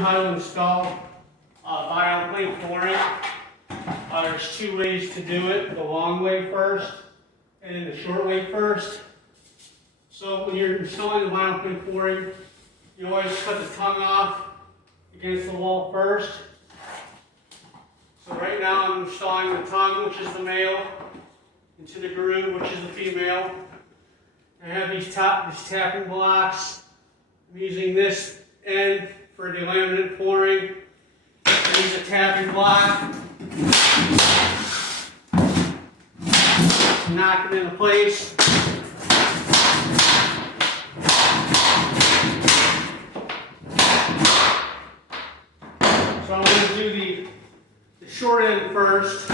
how to install vinyl plank flooring. There's two ways to do it, the long way first and then the short way first. So when you're installing the vinyl plank flooring, you always cut the tongue off against the wall first. So right now I'm installing the tongue, which is the male, into the groove, which is the female. I have these tapping blocks. I'm using this end for the laminate flooring. I use a tapping block to knock it into place. So I'm going to do the short end first.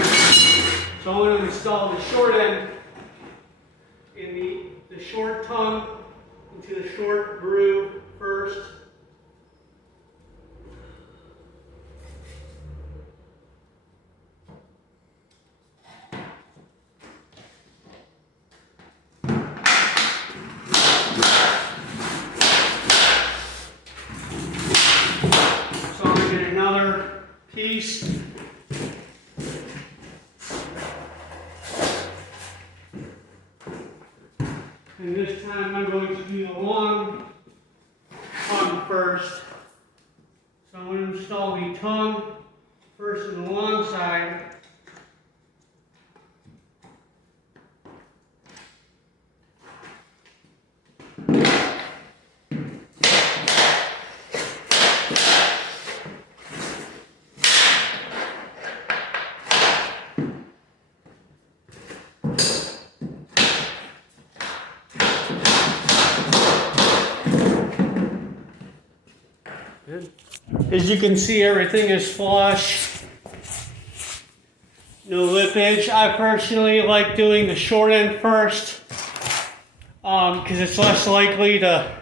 So I'm going to install the short end in the short tongue into the short groove first. So I'm going to get another piece. And this time I'm going to do the long tongue first. So I'm going to install the tongue first on the long side. As you can see, everything is flush, no lippage. I personally like doing the short end first because it's less likely to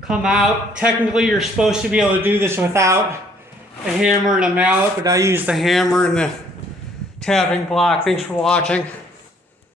come out. Technically, you're supposed to be able to do this without a hammer and a mallet, but I use the hammer and the tapping block. Thanks for watching.